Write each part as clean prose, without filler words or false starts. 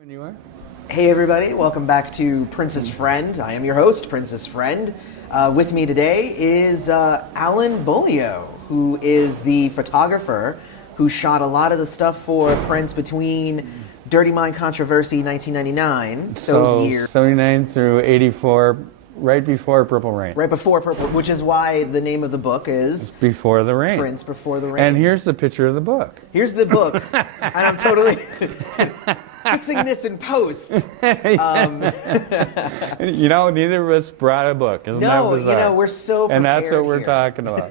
When you are? Hey everybody, welcome back to Prince's Friend. I am your host, Prince's Friend. With me today is Allen Beaulieu, who is the photographer who shot a lot of the stuff for Prince between Dirty Mind Controversy 1999, those years. 79 through 84, right before Purple Rain. Right before Purple, which is why the name of the book is Before the Rain. Prince Before the Rain. And here's the picture of the book. Here's the book, and I'm totally fixing this in post. You know, neither of us brought a book. Isn't that bizarre? We're so prepared. And that's what we're here. talking about.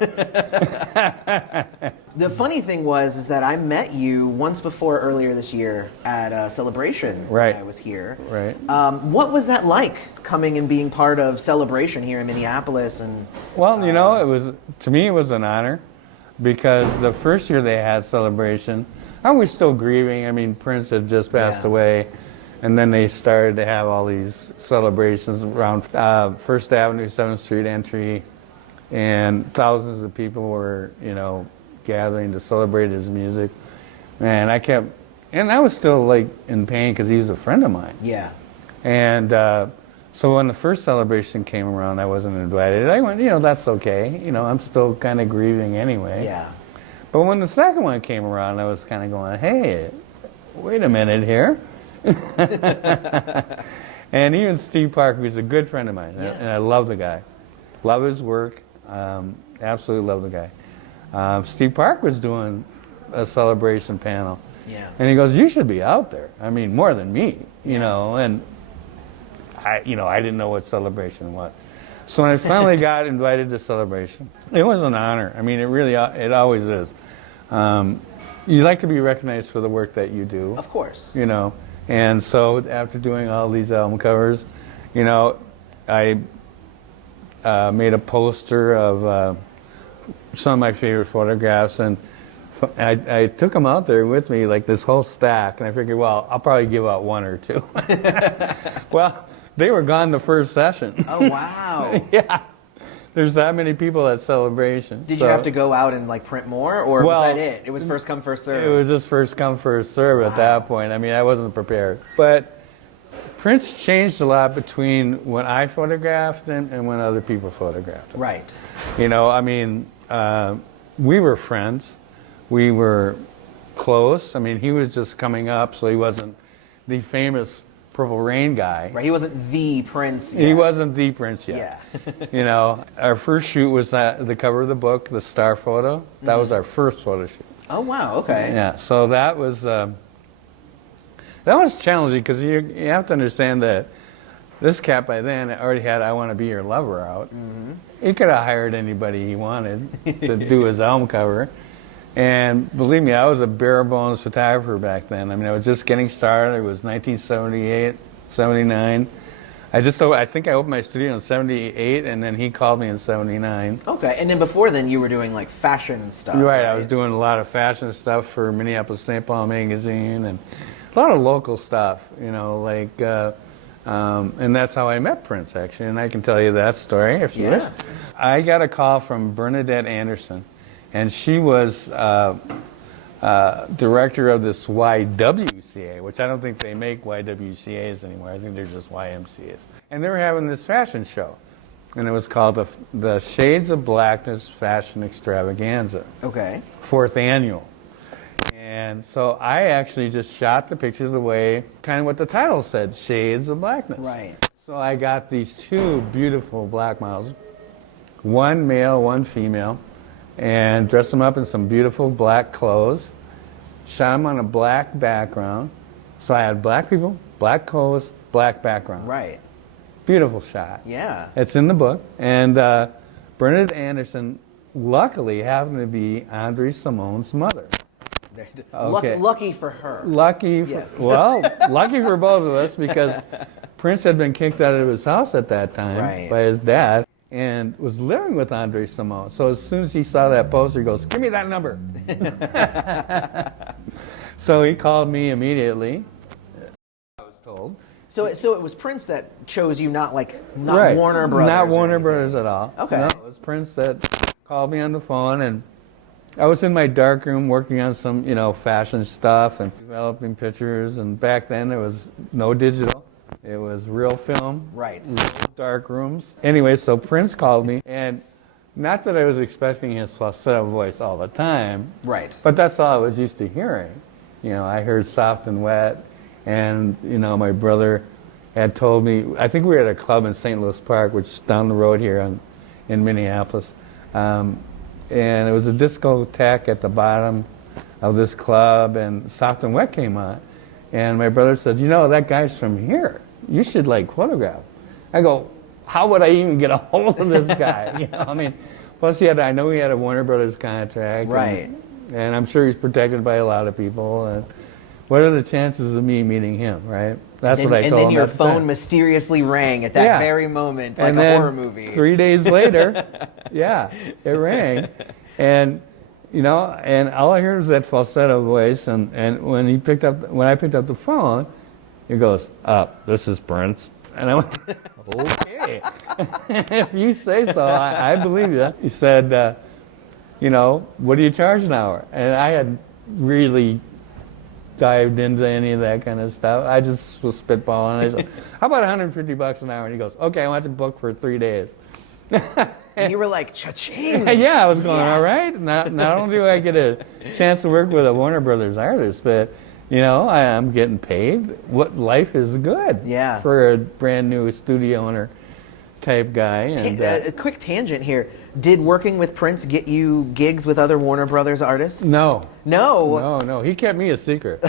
The funny thing is that I met you once before earlier this year at a Celebration Right. when I was here. Right. What was that like, coming and being part of Celebration here in Minneapolis? And Well, you know, to me it was an honor, because the first year they had Celebration, I was still grieving. I mean, Prince had just passed away, and then they started to have all these celebrations around First Avenue, 7th Street entry, and thousands of people were, you know, gathering to celebrate his music. And I was still like in pain because he was a friend of mine. Yeah. And so when the first Celebration came around, I wasn't invited. I went, you know, that's okay. You know, I'm still kind of grieving anyway. Yeah. But when the second one came around, I was kind of going, hey, wait a minute here. And even Steve Parker, who's a good friend of mine, and I love the guy. Love his work. Absolutely love the guy. Steve Parker was doing a Celebration panel. Yeah. And he goes, you should be out there. I mean, more than me, you know. And I didn't know what Celebration was. So when I finally got invited to Celebration, it was an honor. I mean, it always is. You like to be recognized for the work that you do. Of course. You know, and so after doing all these album covers, you know, I made a poster of some of my favorite photographs, and I took them out there with me, like this whole stack, and I figured, well, I'll probably give out one or two. Well, they were gone the first session. Oh, wow. Yeah. There's that many people at Celebration. Did you have to go out and like print more, or was that it? It was first come, first serve? It was just first come, first serve at that point. I mean, I wasn't prepared. But Prince changed a lot between when I photographed him and when other people photographed him. Right. You know, I mean, we were friends. We were close. I mean, he was just coming up, so he wasn't the famous Purple Rain guy. Right, he wasn't the Prince yet. He wasn't the Prince yet. Yeah. You know, our first shoot was the cover of the book, the star photo. That was our first photo shoot. Oh, wow, okay. Yeah, so that was challenging, because you have to understand that this cat by then already had I Want to Be Your Lover out. Mm-hmm. He could have hired anybody he wanted to do his album cover. And believe me, I was a bare bones photographer back then. I mean, I was just getting started. It was 1978, 79. I think I opened my studio in 78, and then he called me in 79. Okay, and then before then you were doing like fashion stuff. Right, I was doing a lot of fashion stuff for Minneapolis St. Paul magazine, and a lot of local stuff, you know, like, and that's how I met Prince, actually, and I can tell you that story if you wish. I got a call from Bernadette Anderson, and she was director of this YWCA, which I don't think they make YWCAs anymore. I think they're just YMCAs. And they were having this fashion show, and it was called the Shades of Blackness Fashion Extravaganza. Okay. 4th annual. And so I actually just shot the pictures the way, kind of what the title said, Shades of Blackness. Right. So I got these two beautiful black models, one male, one female, and dressed them up in some beautiful black clothes, shot them on a black background. So I had black people, black clothes, black background. Right. Beautiful shot. Yeah. It's in the book. And Bernadette Anderson luckily happened to be Andre Simone's mother. Okay. Lucky for her. Lucky for both of us, because Prince had been kicked out of his house at that time by his dad, and was living with Andre Simone. So as soon as he saw that poster, he goes, give me that number. So he called me immediately, I was told. So it was Prince that chose you, not Warner Brothers. Not Warner Brothers at all. Okay. No, it was Prince that called me on the phone, and I was in my dark room working on some, fashion stuff and developing pictures. And back then there was no digital. It was real film. Right. Real dark rooms. Anyway, so Prince called me, and not that I was expecting his falsetto voice all the time. Right. But that's all I was used to hearing. I heard Soft and Wet, and, my brother had told me, I think we were at a club in St. Louis Park, which is down the road here in Minneapolis. And it was a discotheque at the bottom of this club, and Soft and Wet came on. And my brother said, that guy's from here. You should, photograph. I go, how would I even get a hold of this guy? Plus I know he had a Warner Brothers contract. Right. And I'm sure he's protected by a lot of people. And what are the chances of me meeting him, right? That's what I told him. And then your at the phone time. mysteriously rang at that very moment, like and a then horror movie. 3 days later, it rang. And, and all I heard was that falsetto voice. And when I picked up the phone, he goes, this is Prince. And I went, okay. If you say so, I believe you. He said, what do you charge an hour? And I had really dived into any of that kind of stuff. I just was spitballing. I said, how about $150 an hour? And he goes, okay, I want to book for 3 days. And you were like, cha-ching! Yeah, I was going, yes. all right. Not only do I get a chance to work with a Warner Brothers artist, but, I'm getting paid. What life is good for a brand new studio owner type guy. And, a quick tangent here. Did working with Prince get you gigs with other Warner Brothers artists? No. No? He kept me a secret.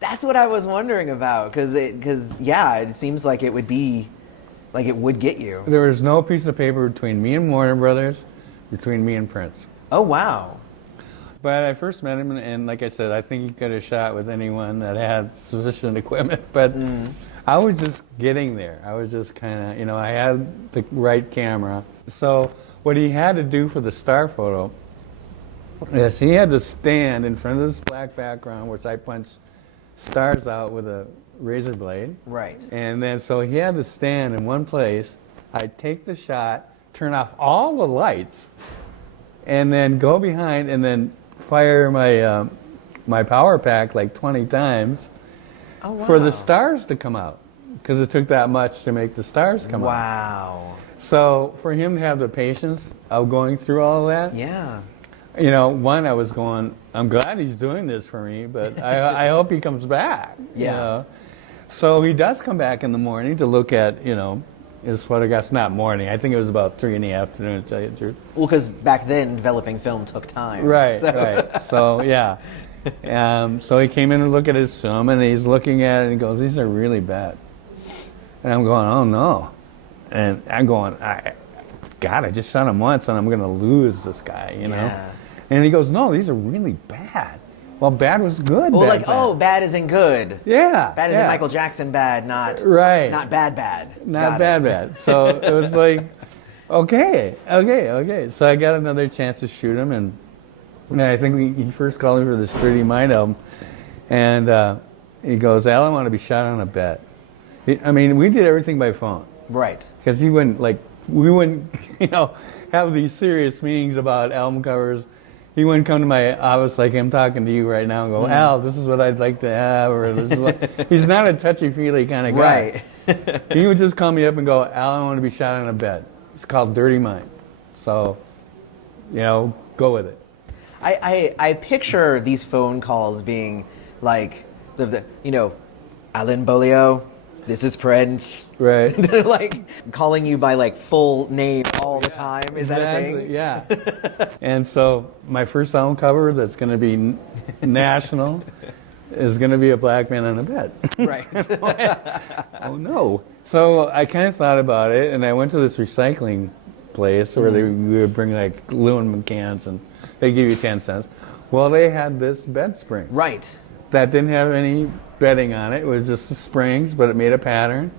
That's what I was wondering about, because it seems like it would be, like it would get you. There was no piece of paper between me and Warner Brothers, between me and Prince. Oh, wow. But I first met him, and like I said, I think he could have shot with anyone that had sufficient equipment. But I was just getting there. I was just kind of, I had the right camera. So what he had to do for the star photo is he had to stand in front of this black background, which I punched stars out with a razor blade. Right. And then so he had to stand in one place. I'd take the shot, turn off all the lights, and then go behind and then fire my power pack like 20 times for the stars to come out, because it took that much to make the stars come out. Wow. So for him to have the patience of going through all of that, yeah. I was going, I'm glad he's doing this for me, but I hope he comes back. Yeah. So he does come back in the morning to look at, his photographs. Not morning. I think it was about 3 in the afternoon, to tell you the truth. Well, because back then developing film took time. Right. So. Right. So yeah. So he came in to look at his film, and he's looking at it, and he goes, "These are really bad." And I'm going, "Oh no!" And I'm going, God, I just shot him once, and I'm going to lose this guy, Yeah. And he goes, "No, these are really bad." Well, bad was good. Well, bad. Bad isn't good. Yeah. Bad isn't Michael Jackson bad, not right. Not bad. Not bad. So it was like, okay. So I got another chance to shoot him, and I think he first called me for this 3D Mind album, and he goes, "Al, I want to be shot on a bet." We did everything by phone. Right. Because we wouldn't, have these serious meetings about album covers. He wouldn't come to my office like I'm talking to you right now and go, "Al, this is what I'd like to have," or this is what. He's not a touchy-feely kind of guy. Right. He would just call me up and go, "Al, I want to be shot on a bet." It's called Dirty Mind. So, go with it. I picture these phone calls being like, Allen Beaulieu, this is Prince. Right. Like calling you by full name all the time. Is that a thing? Yeah. And so my first album cover that's going to be national is going to be a black man on a bed. Right. Oh no. So I kind of thought about it, and I went to this recycling place where they would bring aluminum cans, and they give you 10 cents. Well, they had this bed spring. Right. That didn't have any bedding on it. It was just the springs, but it made a pattern.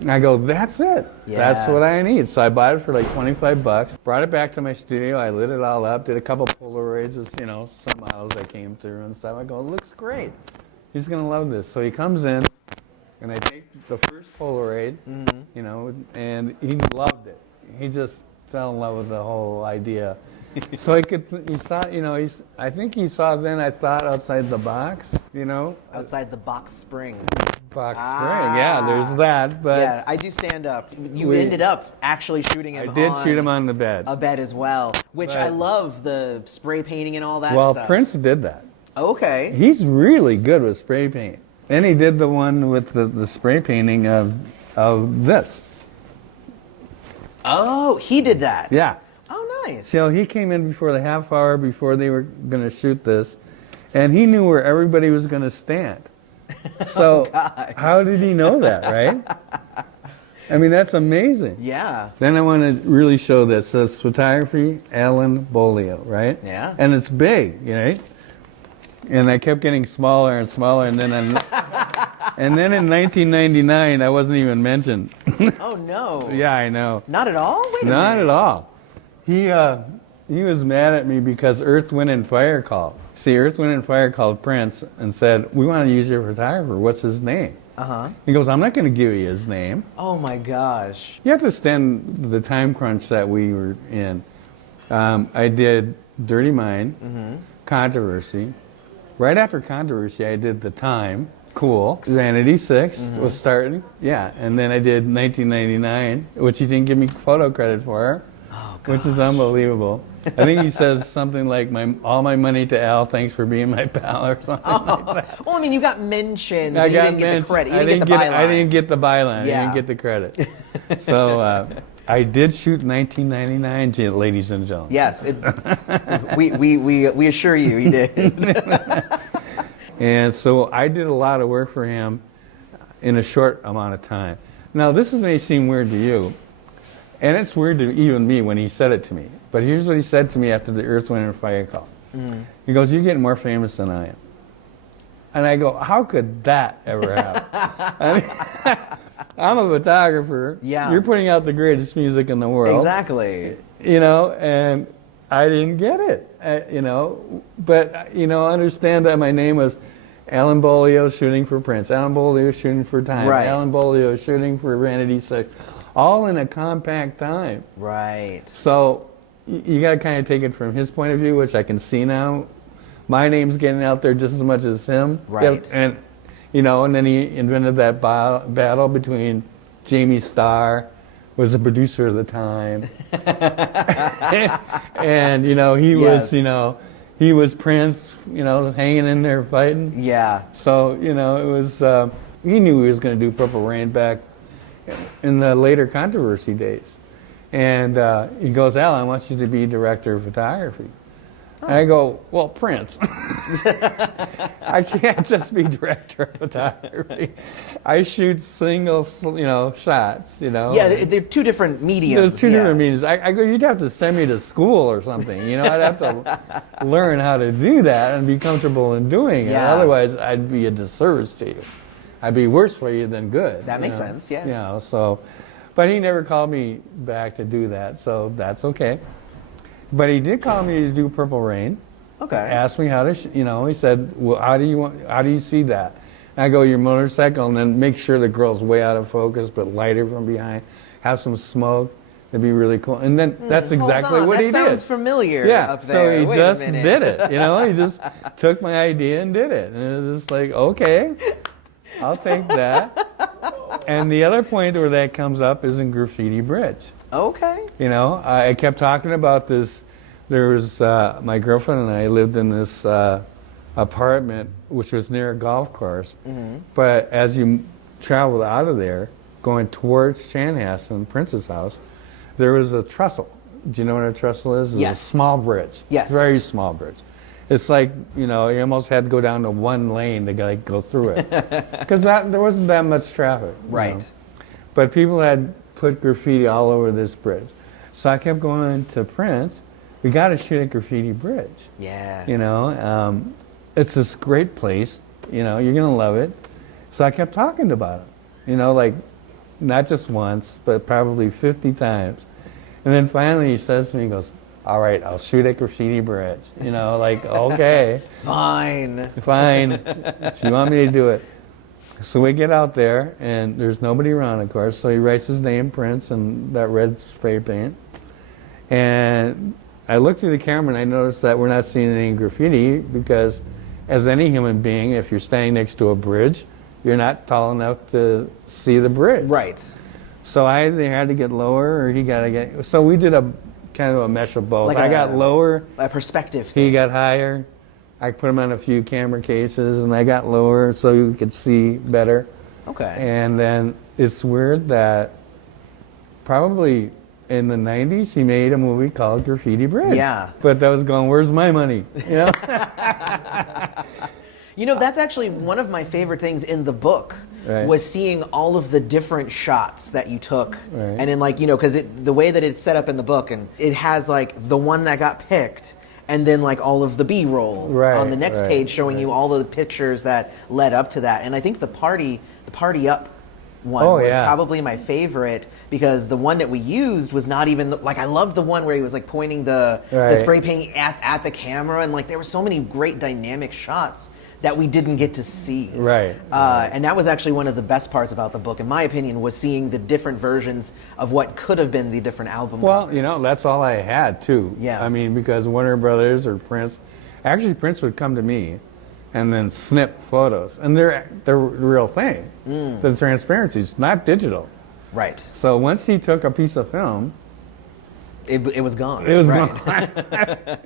And I go, that's it. Yeah. That's what I need. So I bought it for $25. Brought it back to my studio. I lit it all up. Did a couple Polaroids with, some models that came through and stuff. I go, it looks great. He's going to love this. So he comes in, and I take the first Polaroid, and he loved it. He just fell in love with the whole idea. So he saw, I think he saw then I thought outside the box, Outside the box spring. Box spring, yeah, there's that. But yeah, I do stand up. You ended up actually shooting him I did shoot him on the bed. a bed as well, which I love the spray painting and all that Well, stuff. Prince did that. Okay. He's really good with spray paint. And he did the one with the spray painting of this. Oh, he did that. Yeah. Oh, nice. So he came in before the half hour before they were going to shoot this, and he knew where everybody was going to stand. So how did he know that, right? I mean, that's amazing. Yeah. Then I want to really show this. So it's photography, Allen Beaulieu, right? Yeah. And it's big, right? And I kept getting smaller and smaller, and then and then in 1999, I wasn't even mentioned. Oh no. Yeah, I know. Not at all. Wait a Not minute. at all. He was mad at me because Earth, Wind, and Fire called. See, Earth, Wind, and Fire called Prince and said, "We want to use your photographer. What's his name?" He goes, "I'm not going to give you his name." Oh my gosh. You have to stand the time crunch that we were in. I did Dirty Mind, Controversy. Right after Controversy, I did The Time. Cool. Vanity VI was starting. Yeah, and then I did 1999, which he didn't give me photo credit for, which is unbelievable. I think he says something like, all my money to Al, thanks for being my pal, or something like that. Well, I mean, you got mentioned. I You got didn't get the mentioned. credit. You didn't get the byline. I didn't get the byline. Yeah. I didn't get the credit. So I did shoot 1999, ladies and gentlemen. Yes, we assure you, he did. And so I did a lot of work for him in a short amount of time. Now, this may seem weird to you, and it's weird to even me when he said it to me. But here's what he said to me after the Earth, Wind, and Fire call. He goes, "You're getting more famous than I am." And I go, "How could that ever happen?" I mean, I'm a photographer. Yeah. You're putting out the greatest music in the world. Exactly. And I didn't get it, But, understand that my name was Allen Beaulieu shooting for Prince, Allen Beaulieu shooting for Time, Right. Allen Beaulieu shooting for Vanity VI, all in a compact time. Right. So you got to kind of take it from his point of view, which I can see now. My name's getting out there just as much as him. Right. And then he invented that battle between Jamie Starr, was the producer of the time, and he was Prince, hanging in there fighting. Yeah. So it was he knew he was going to do Purple Rain back in the later Controversy days, and he goes, "Al, I want you to be director of photography." And I go, "Well, Prince, I can't just be director of photography. I shoot single, shots, Yeah, they're two different mediums. There's two different mediums. I go, you'd have to send me to school or something. I'd have to learn how to do that and be comfortable in doing it. Yeah. Otherwise, I'd be a disservice to you. I'd be worse for you than good. That makes sense, yeah. But he never called me back to do that, so that's okay. But he did call me to do Purple Rain. Okay. Asked me how to, he said, "Well, how do you see that?" And I go, "Your motorcycle, and then make sure the girl's way out of focus, but lighter from behind. Have some smoke. That'd be really cool." And then that's exactly what he did. That sounds familiar. Yeah. Up there. So he Wait just a minute. did it. He just took my idea and did it. And it was just like, okay, I'll take that. And the other point where that comes up is in Graffiti Bridge. Okay. I kept talking about this. There was my girlfriend and I lived in this apartment, which was near a golf course. But as you traveled out of there, going towards Chanhassen, Prince's house, there was a trestle. Do you know what a trestle is? It's Yes. a small bridge. Yes. Very small bridge. It's like, you almost had to go down to one lane to go through it. Because there wasn't that much traffic. Right. But people had put graffiti all over this bridge. So I kept going to Prince. We got to shoot at Graffiti Bridge. Yeah. It's this great place. You're going to love it. So I kept talking about it. Like not just once, but probably 50 times. And then finally he says to me, he goes, "All right, I'll shoot at Graffiti Bridge." Okay. Fine. If you want me to do it. So we get out there, and there's nobody around, of course. So he writes his name, Prince, and that red spray paint. And I looked through the camera and I noticed that we're not seeing any graffiti because, as any human being, if you're standing next to a bridge, you're not tall enough to see the bridge. Right. So I either had to get lower or he got to get. So we did a kind of a mesh of both. Like I got lower. A perspective thing. He got higher. I put him on a few camera cases, and I got lower so you could see better. Okay. And then it's weird that probably in the 90s he made a movie called Graffiti Bridge. Yeah. But that was going, where's my money? You know? You know, that's actually one of my favorite things in the book. Right. Was seeing all of the different shots that you took, Right. and then like, you know, because the way that it's set up in the book, and it has like the one that got picked, and then like all of the B-roll Right, on the next right, page showing right. you all of the pictures that led up to that. And I think the party up one Oh, was yeah. probably my favorite, because the one that we used was not even like, I loved the one where he was like pointing the Right. spray paint at the camera, and like there were so many great dynamic shots that we didn't get to see. Right. And that was actually one of the best parts about the book, in my opinion, was seeing the different versions of what could have been the different album Well, covers. you know, that's all I had, too. Yeah. I mean, because Warner Brothers or Prince, actually Prince would come to me and then snip photos. And they're the real thing. The transparency's not digital. Right. So once he took a piece of film, It was gone. it was right. gone.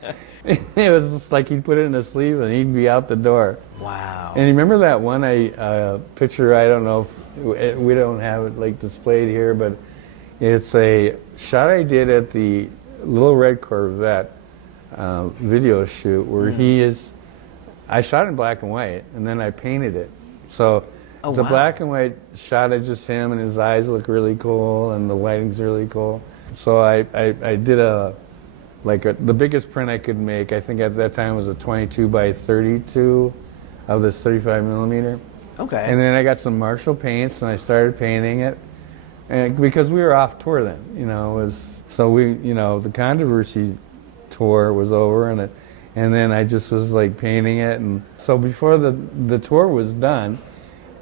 It was just like he'd put it in a sleeve and he'd be out the door. Wow. And you remember that one picture, I don't know if we don't have it like displayed here, but it's a shot I did at the Little Red Corvette video shoot where he is, I shot in black and white and then I painted it. So Oh, it's a wow. black and white shot of just him and his eyes look really cool and the lighting's really cool. So I did the biggest print I could make, I think at that time was a 22 by 32 of this 35 millimeter. Okay. And then I got some Marshall paints and I started painting it. And because we were off tour then, you know, the Controversy tour was over and then I just was like painting it. And so before the tour was done,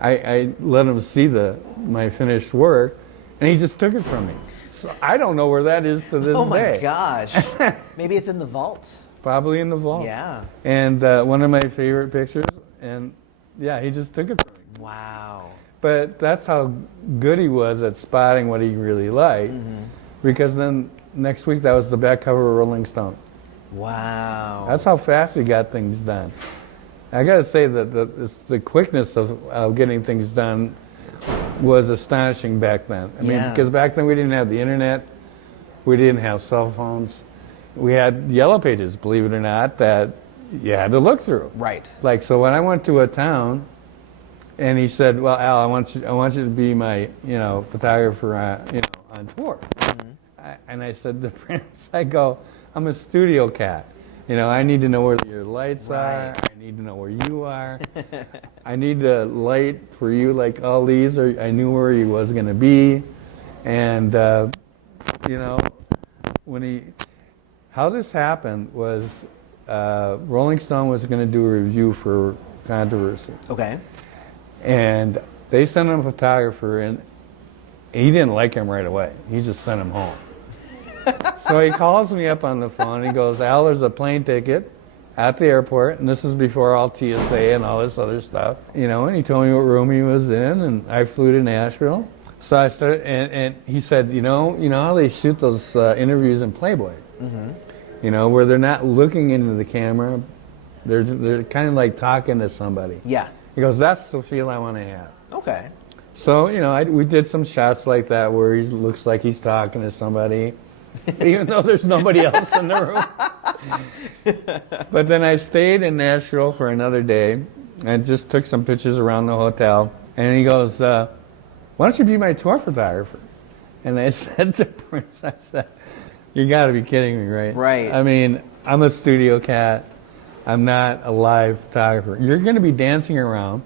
I let him see my finished work and he just took it from me. So I don't know where that is to this day. Oh my gosh. Maybe it's in the vault. Probably in the vault. Yeah. And one of my favorite pictures, and yeah, he just took it from me. Wow. But that's how good he was at spotting what he really liked, because then next week that was the back cover of Rolling Stone. Wow. That's how fast he got things done. I got to say that the quickness of getting things done was astonishing back then. I mean, Yeah. because back then we didn't have the internet, we didn't have cell phones, we had yellow pages, believe it or not, that you had to look through. Right. Like, so when I went to a town, and he said, "Well, Al, I want you to be my, photographer, on tour." And I said to Prince, I go, "I'm a studio cat. I need to know where your lights are. I need to know where you are. I need a light for you like all these, or I knew where he was going to be." And, how this happened was Rolling Stone was going to do a review for Controversy. Okay. And they sent him a photographer, and he didn't like him right away. He just sent him home. So he calls me up on the phone. He goes, "Al, there's a plane ticket at the airport," and this is before all TSA and all this other stuff. And he told me what room he was in, and I flew to Nashville. So I started, and he said, you know how they shoot those interviews in Playboy? Where they're not looking into the camera. They're kind of like talking to somebody. Yeah. He goes, "That's the feel I want to have." Okay. So, we did some shots like that where he looks like he's talking to somebody, even though there's nobody else in the room. But then I stayed in Nashville for another day and just took some pictures around the hotel. And he goes, "Why don't you be my tour photographer?" And I said to Prince, I said, "You got to be kidding me, right?" Right. I mean, I'm a studio cat. I'm not a live photographer. You're going to be dancing around.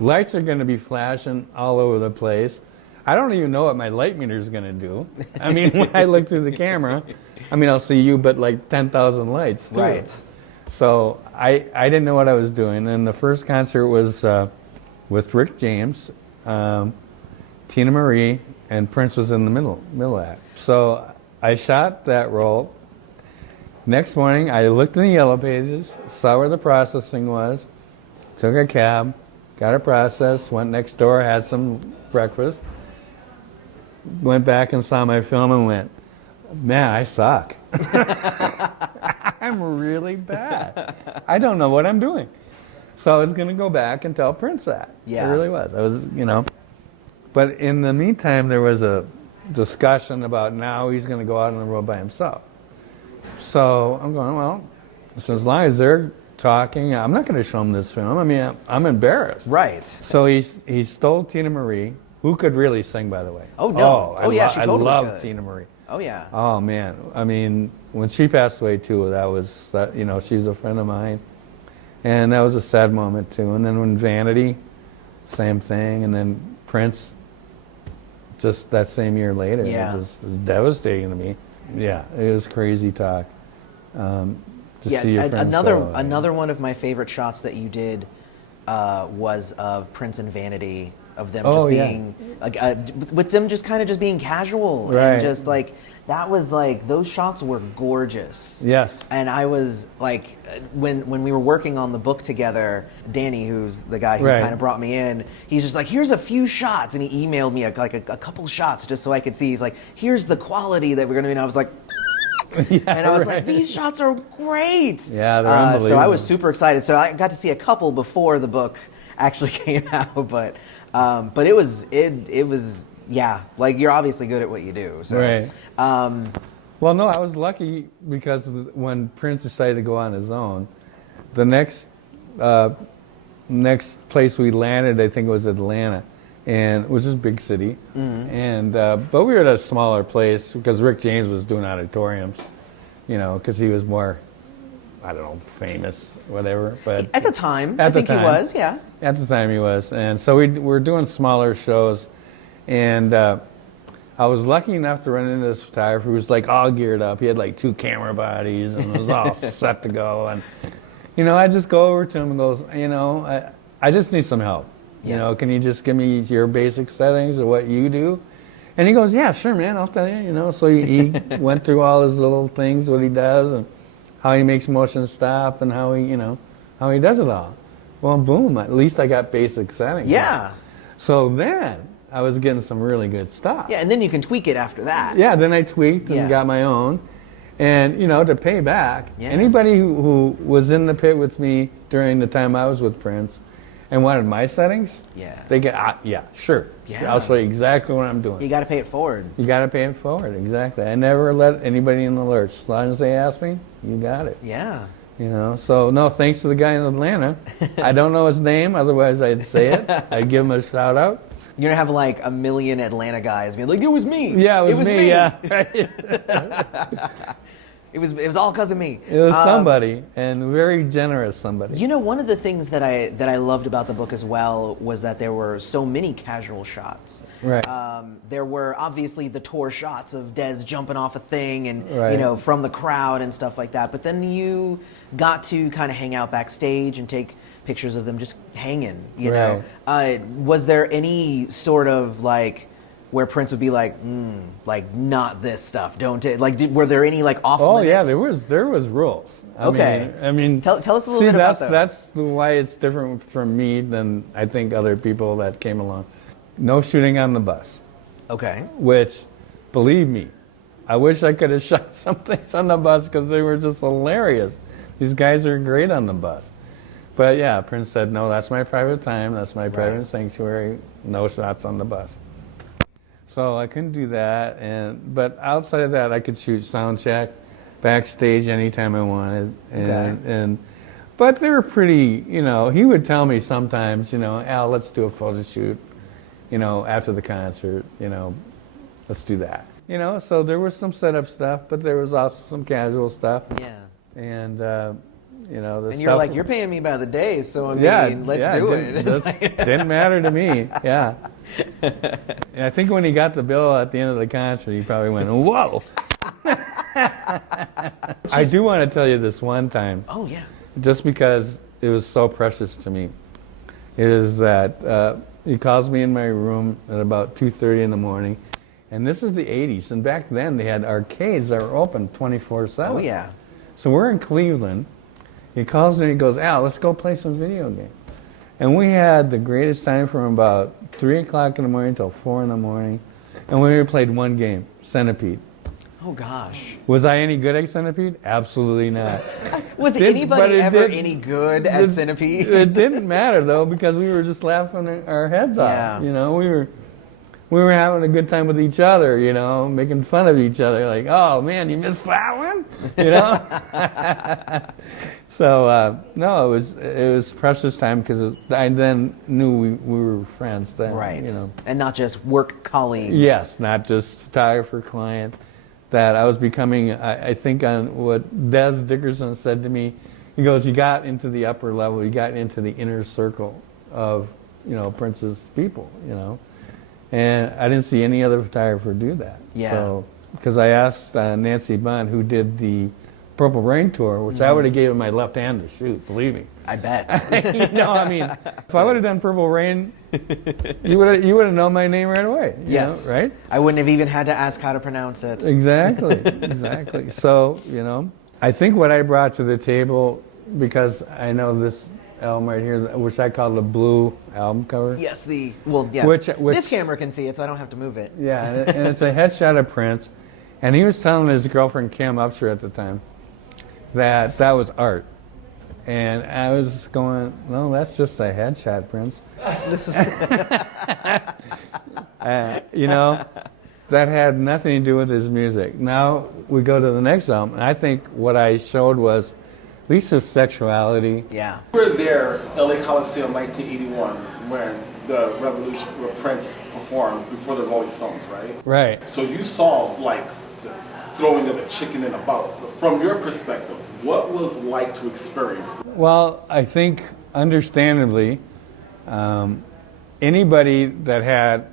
Lights are going to be flashing all over the place. I don't even know what my light meter is going to do. I mean, when I look through the camera, I'll see you, but like 10,000 lights, too. Right. So I didn't know what I was doing. And the first concert was with Rick James, Tina Marie, and Prince was in the middle of that. So I shot that role. Next morning, I looked in the yellow pages, saw where the processing was, took a cab, got it processed, went next door, had some breakfast, went back and saw my film and went, man, I suck. I'm really bad. I don't know what I'm doing. So I was going to go back and tell Prince that. Yeah. It really was. I was, But in the meantime, there was a discussion about now he's going to go out on the road by himself. So I'm going, well, so as long as they're talking, I'm not going to show him this film. I mean, I'm embarrassed. Right. So he stole Tina Marie, who could really sing, by the way. Oh, no. Yeah, she totally I love could. Tina Marie. Oh, yeah. Oh, man. I mean, when she passed away, too, that was, she was a friend of mine. And that was a sad moment, too. And then when Vanity, same thing. And then Prince, just that same year later. Yeah. It was devastating to me. Yeah, it was crazy talk. To see your friends go. Another one of my favorite shots that you did was of Prince and Vanity, of them just being like with them just kind of just being casual, right. And just like that was like those shots were gorgeous. Yes. And I was like, when we were working on the book together, Danny, who's the guy who right. kind of brought me in, he's just like, here's a few shots, and he emailed me a couple shots just so I could see. He's like, here's the quality that we're gonna be. And I was like. Yeah, and I was right. like, these shots are great. Yeah, they're unbelievable. So I was super excited. So I got to see a couple before the book actually came out, but it was yeah, like you're obviously good at what you do. So. Right. Well, no, I was lucky because when Prince decided to go on his own, the next place we landed, I think it was Atlanta, and which is a big city, mm-hmm. and but we were at a smaller place because Rick James was doing auditoriums, because he was more, I don't know, famous, whatever. But at the time, I think he was, yeah. At the time he was, and so we were doing smaller shows, and I was lucky enough to run into this photographer who was like all geared up. He had like 2 camera bodies and was all set to go, and I just go over to him and goes, I just need some help. Yeah. Can you just give me your basic settings of what you do? And he goes, yeah, sure, man, I'll tell you. So he went through all his little things, what he does, and how he makes motion stop, and how he does it all. Well, boom, at least I got basic settings. Yeah. So then I was getting some really good stuff. Yeah, and then you can tweak it after that. Yeah, then I tweaked and got my own. And, to pay back, anybody who was in the pit with me during the time I was with Prince and wanted my settings, they get, sure. Yeah. I'll show you exactly what I'm doing. You got to pay it forward. You got to pay it forward, exactly. I never let anybody in the lurch. As long as they ask me, you got it. Yeah. So no, thanks to the guy in Atlanta. I don't know his name, otherwise I'd say it. I'd give him a shout out. You're gonna have like a million Atlanta guys being like, "It was me." Yeah, it was me. Yeah, right. It was all because of me. It was somebody, and very generous somebody. One of the things that I loved about the book as well was that there were so many casual shots. Right. There were obviously the tour shots of Dez jumping off a thing and right. From the crowd and stuff like that. But then you got to kind of hang out backstage and take pictures of them just hanging. Right. Was there any sort of like where Prince would be like, not this stuff, don't it? Like, were there any like off limits? Oh yeah, there was rules. I mean, tell us a little bit about those. That's why it's different from me than I think other people that came along. No shooting on the bus. Okay. Which, believe me, I wish I could have shot some things on the bus because they were just hilarious. These guys are great on the bus. But yeah, Prince said, no, that's my private time. That's my private sanctuary. No shots on the bus. So I couldn't do that, but outside of that, I could shoot sound check, backstage anytime I wanted, but they were pretty. He would tell me sometimes, Al, let's do a photo shoot, after the concert, let's do that, So there was some setup stuff, but there was also some casual stuff. Yeah. And and you're like, you're paying me by the day, so let's do it. Didn't matter to me. Yeah. And I think when he got the bill at the end of the concert, he probably went, whoa. I do want to tell you this one time. Oh, yeah. Just because it was so precious to me, is that he calls me in my room at about 2:30 in the morning. And this is the 80s. And back then, they had arcades that were open 24/7. Oh, yeah. So we're in Cleveland. He calls me and he goes, Al, let's go play some video games. And we had the greatest time from about 3 o'clock in the morning till 4 in the morning. And we only played one game, Centipede. Oh, gosh. Was I any good at Centipede? Absolutely not. Was anybody ever any good at Centipede? It didn't matter, though, because we were just laughing our heads off. You know, we were having a good time with each other, you know, making fun of each other. Like, oh, man, you missed that one? You know? So, no, it was precious time because I then knew we were friends then. Right. You know. And not just work colleagues. Yes, not just photographer, client. That I was becoming, I think on what Des Dickerson said to me, he goes, you got into the upper level, you got into the inner circle of, you know, Prince's people, you know. And I didn't see any other photographer do that. Yeah. So, because I asked Nancy Bond, who did the Purple Rain tour, which I would have gave him my left hand to shoot, believe me. I bet. You know, I mean, if I would have done Purple Rain, you would have known my name right away. Yes. Know, right? I wouldn't have even had to ask how to pronounce it. Exactly. Exactly. So, you know, I think what I brought to the table, because I know this album right here, which I call the blue album cover. Yes, yeah. Which this camera can see it, so I don't have to move it. Yeah, and it's a headshot of Prince. And he was telling his girlfriend, Kim Upshur, at the time, that was art. And I was going, no, that's just a headshot, Prince. You know, that had nothing to do with his music. Now we go to the next album, and I think what I showed was at least his sexuality. Yeah. We were there, LA Coliseum, 1981, when the Revolution, where Prince performed before the Rolling Stones, right? Right. So you saw, like, the throwing of the chicken in a boat. But from your perspective, what was like to experience? Well, I think, understandably, anybody that had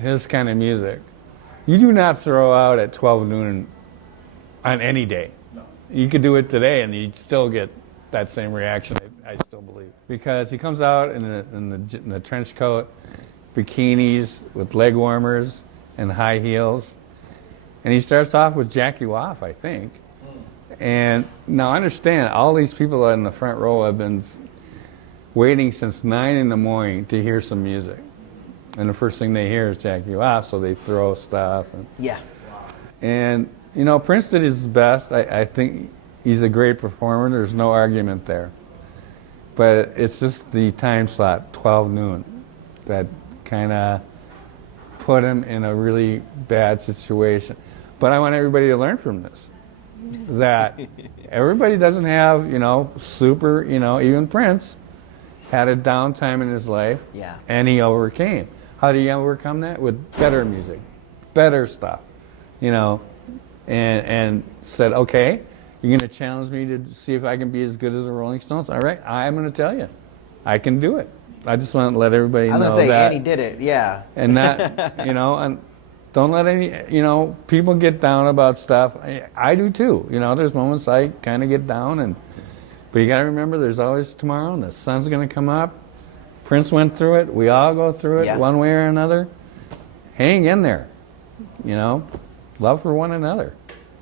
his kind of music, you do not throw out at 12 noon on any day. No. You could do it today and you'd still get that same reaction, I still believe. Because he comes out in the trench coat, bikinis with leg warmers and high heels. And he starts off with Jack You Off, I think. And now understand, all these people in the front row have been waiting since 9 in the morning to hear some music. And the first thing they hear is Jack You Off, so they throw stuff. Yeah. And, you know, Prince did his best. I think he's a great performer. There's no argument there. But it's just the time slot, 12 noon, that kind of put him in a really bad situation. But I want everybody to learn from this. That everybody doesn't have, you know, super, you know, even Prince had a downtime in his life. Yeah. And he overcame. How do you overcome that? With better music, better stuff, you know, and said, okay, you're going to challenge me to see if I can be as good as the Rolling Stones. All right, I'm going to tell you, I can do it. I just want to let everybody know that. I was going to say, and he did it, yeah. And not, you know, and don't let any, you know, people get down about stuff. I do too. You know, there's moments I kind of get down, but you got to remember there's always tomorrow and the sun's going to come up. Prince went through it. We all go through it one way or another. Hang in there. You know, love for one another.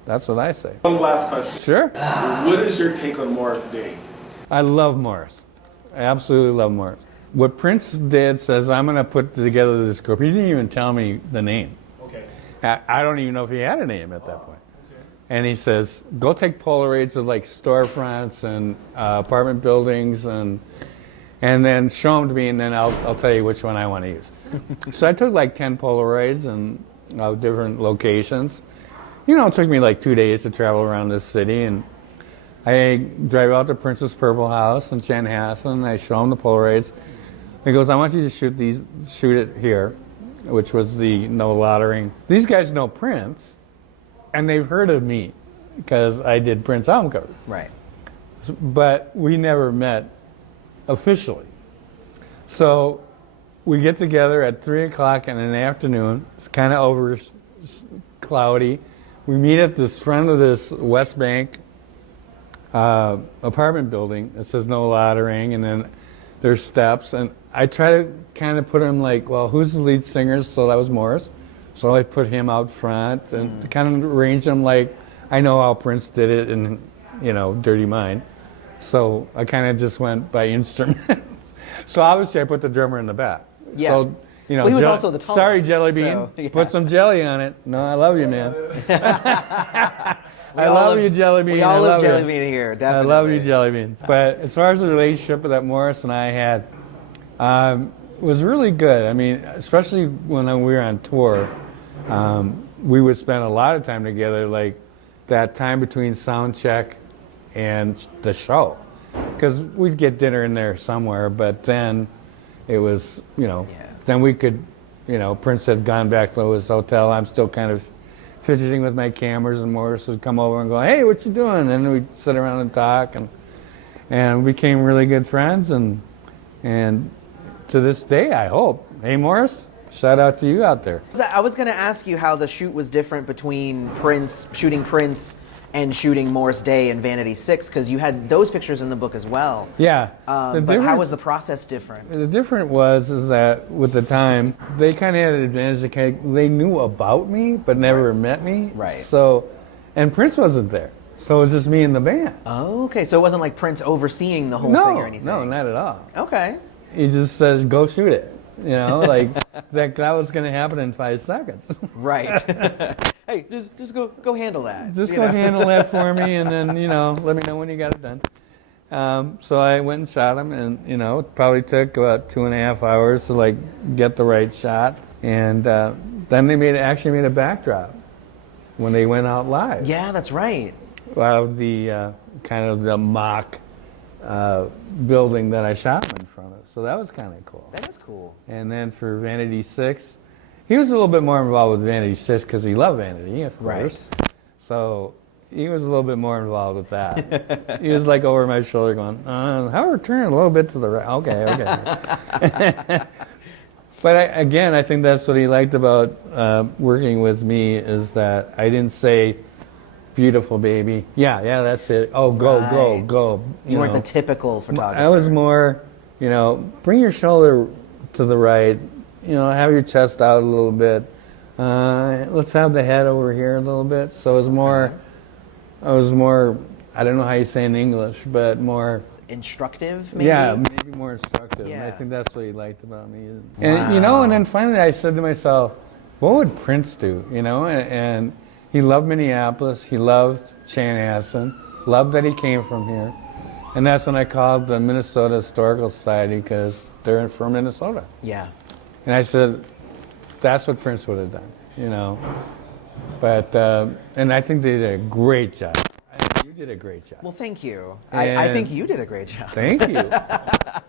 That's what I say. One last question. Sure. What is your take on Morris Day? I love Morris. I absolutely love Morris. What Prince did says, I'm going to put together this group. He didn't even tell me the name. Okay. I don't even know if he had a name at that point. Okay. And he says, go take Polaroids of like storefronts and apartment buildings and then show them to me, and then I'll tell you which one I want to use. So I took like 10 Polaroids and different locations. You know, it took me like 2 days to travel around this city, and I drive out to Prince's Purple House in Chanhassen, and I show him the Polaroids. He goes, I want you to shoot it here, which was the no lottering. These guys know Prince, and they've heard of me because I did Prince album covers. Right. But we never met officially. So we get together at 3 o'clock in the afternoon. It's kind of over cloudy. We meet at this front of this West Bank apartment building. It says no lottering, and then there's steps. And I try to kind of put him like, well, who's the lead singer? So that was Morris. So I put him out front and kind of arrange him like I know how Prince did it in you know, Dirty Mind. So I kind of just went by instrument. So obviously I put the drummer in the back. Yeah. So, you know, Well, he was also the tallest. Sorry, Jelly Bean. So, yeah. Put some jelly on it. No, I love you, man. We I all love you, Jelly Bean. We all I love love Jelly you. Bean here, definitely. I love you, Jelly Beans. But as far as the relationship that Morris and I had, was really good. I mean, especially when we were on tour, we would spend a lot of time together, like that time between sound check and the show. Because we'd get dinner in there somewhere, but then it was, you know, then we could, you know, Prince had gone back to his hotel. I'm still kind of fidgeting with my cameras, and Morris would come over and go, "Hey, what you doing?" And we'd sit around and talk, and we became really good friends, and to this day, I hope. Hey, Morris, shout out to you out there. I was going to ask you how the shoot was different between shooting Prince and shooting Morris Day and Vanity VI, because you had those pictures in the book as well. Yeah. But how was the process different? The difference is that with the time, they kind of had an advantage. They knew about me, but never met me. Right. So, and Prince wasn't there. So it was just me and the band. Oh, okay. So it wasn't like Prince overseeing the whole thing or anything? No, not at all. Okay. He just says, go shoot it. You know, like that was going to happen in 5 seconds. Right. Hey, just go handle that. Just go handle that for me, and then, you know, let me know when you got it done. So I went and shot him, and, you know, it probably took about 2.5 hours to, like, get the right shot. And then they actually made a backdrop when they went out live. Yeah, that's right. Out of the kind of the mock building that I shot him in front of. So that was kind of cool. That is cool. And then for Vanity VI, he was a little bit more involved with Vanity VI because he loved Vanity, of course. Right. So he was a little bit more involved with that. He was like over my shoulder going, how are we turning a little bit to the right? Okay. But I think that's what he liked about working with me, is that I didn't say, beautiful baby. Yeah, that's it. Oh, go. You weren't the typical photographer. I was more, you know, bring your shoulder to the right, you know, have your chest out a little bit. Let's have the head over here a little bit. So it was more, I don't know how you say in English, but more instructive, maybe? Yeah, maybe more instructive. Yeah. And I think that's what he liked about me. And, you know, and then finally I said to myself, what would Prince do? You know, and he loved Minneapolis. He loved Chanhassen. Loved that he came from here. And that's when I called the Minnesota Historical Society, because they're from Minnesota. Yeah. And I said, that's what Prince would have done, you know. But, and I think they did a great job. You did a great job. Well, thank you. I think you did a great job. Thank you.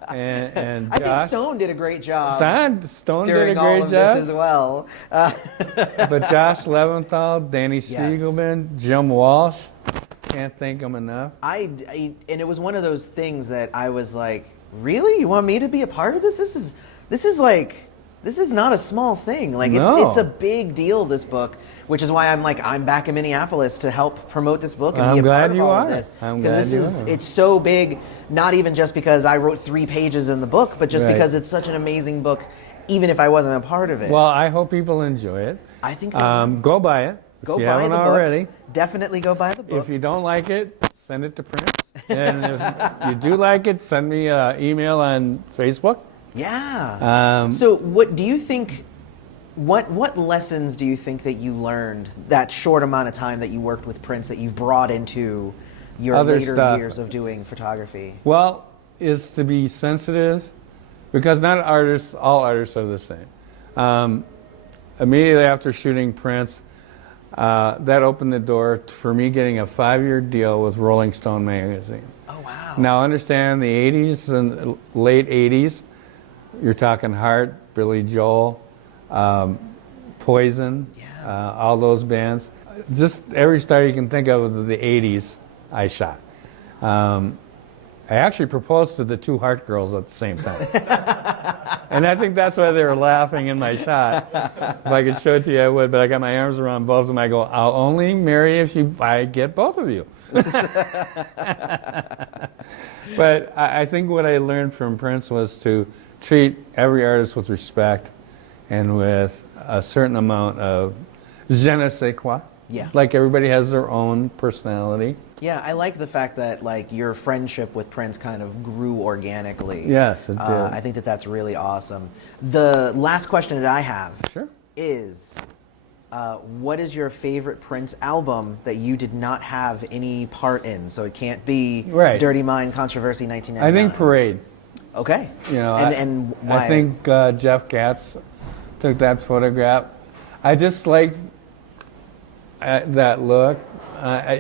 And Josh, I think Stone did a great job. Stone did a during great all of job. this as well. But Josh Leventhal, Danny Spiegelman, Jim Walsh, can't thank them enough. And it was one of those things that I was like, really? You want me to be a part of this? This is not a small thing. Like, No. it's a big deal, this book, which is why I'm back in Minneapolis to help promote this book and I'm be a glad part of you all are. of this. I'm glad you are. It's so big, not even just because I wrote 3 pages in the book, but just Right. because it's such an amazing book, even if I wasn't a part of it. Well, I hope people enjoy it. I think they will. Go buy it. Go if you buy haven't the book. already. Definitely go buy the book. If you don't like it, send it to Prince. And if you do like it, send me an email on Facebook. Yeah. So what do you think, what lessons do you think that you learned that short amount of time that you worked with Prince that you've brought into your Other later stuff. years of doing photography? Well, is to be sensitive, because not all artists are the same. Immediately after shooting Prince, that opened the door for me getting a 5-year deal with Rolling Stone magazine. Oh, wow. Now, understand the 80s and late 80s, you're talking Heart, Billy Joel, Poison, all those bands. Just every star you can think of the 80s, I shot. I actually proposed to the 2 Heart girls at the same time. And I think that's why they were laughing in my shot. If I could show it to you, I would, but I got my arms around both of them. I go, I'll only marry if I get both of you. But I think what I learned from Prince was to treat every artist with respect and with a certain amount of je ne sais quoi. Yeah. Like everybody has their own personality. Yeah, I like the fact that like your friendship with Prince kind of grew organically. Yes, it did. I think that that's really awesome. The last question that I have Sure. is, what is your favorite Prince album that you did not have any part in? So it can't be Right. Dirty Mind, Controversy, 1999. I think Parade. Okay. You know, and why? I think Jeff Katz took that photograph. I just like that look.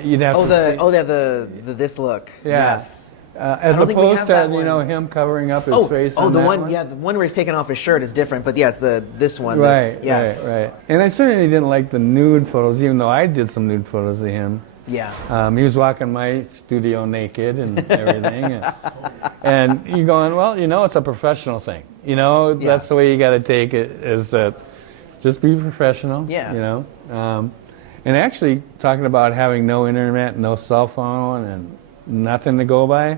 You'd have to see. The this look. Yeah. Yes. As don't think we opposed have to that one. him covering up his Oh, face. the on that one, yeah, the one where he's taking off his shirt is different, but yes, this one. Right, yes. right. And I certainly didn't like the nude photos, even though I did some nude photos of him. Yeah. He was walking my studio naked and everything. And you're going, well, you know, it's a professional thing. You know, Yeah. that's the way you got to take it, is that just be professional. Yeah. You know? And actually, talking about having no internet, no cell phone, and nothing to go by,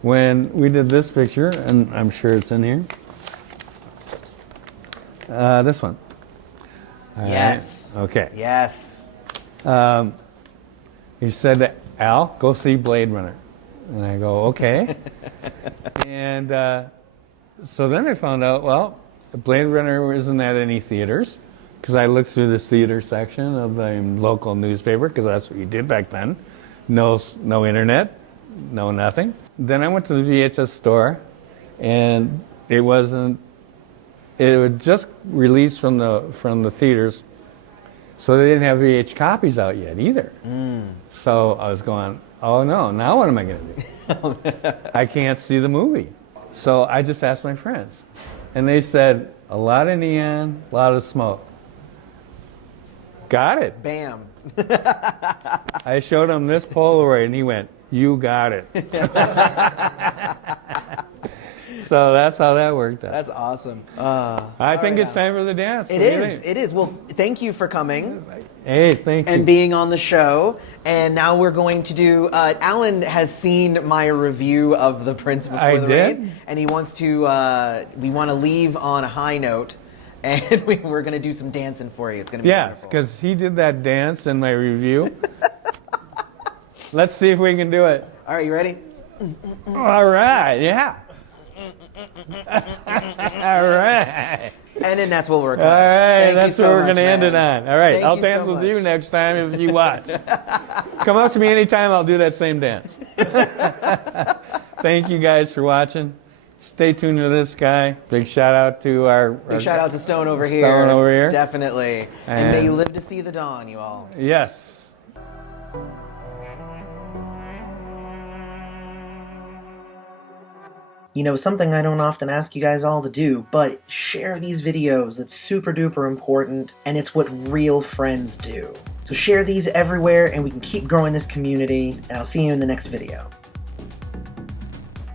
when we did this picture, and I'm sure it's in here, this one. All Yes. right. Okay. Yes. He said, Al, go see Blade Runner. And I go, okay. And so then I found out, well, Blade Runner isn't at any theaters, because I looked through the theater section of the local newspaper, because that's what you did back then. No internet, no nothing. Then I went to the VHS store, and it was just released from the theaters, so they didn't have VH copies out yet either. So I was going, oh no, now what am I going to do? I can't see the movie. So I just asked my friends, and they said, a lot of neon, a lot of smoke. Got it. Bam. I showed him this Polaroid, and he went, you got it. So that's how that worked out. That's awesome. I think it's time for the dance. It What do you is. think? It is. Well, thank you for coming Hey, thank you. and being on the show. And now we're going to do. Alan has seen my review of The Prince Before I the did? Rain, and he wants to. We want to leave on a high note, and we're going to do some dancing for you. It's going to be Yes, wonderful. because he did that dance in my review. Let's see if we can do it. All right, you ready? All right, yeah. All right. And then that's what we're All going. right, that's what we're going to end it on. All right, Thank I'll you dance so with much. you next time if you watch. Come up to me anytime, I'll do that same dance. Thank you guys for watching. Stay tuned to this guy. Big shout out to our Big shout out to Stone over here. Stone over here. Definitely. And may And- you live to see the dawn, you all. Yes. You know, something I don't often ask you guys all to do, but share these videos. It's super duper important, and it's what real friends do. So share these everywhere, and we can keep growing this community, and I'll see you in the next video.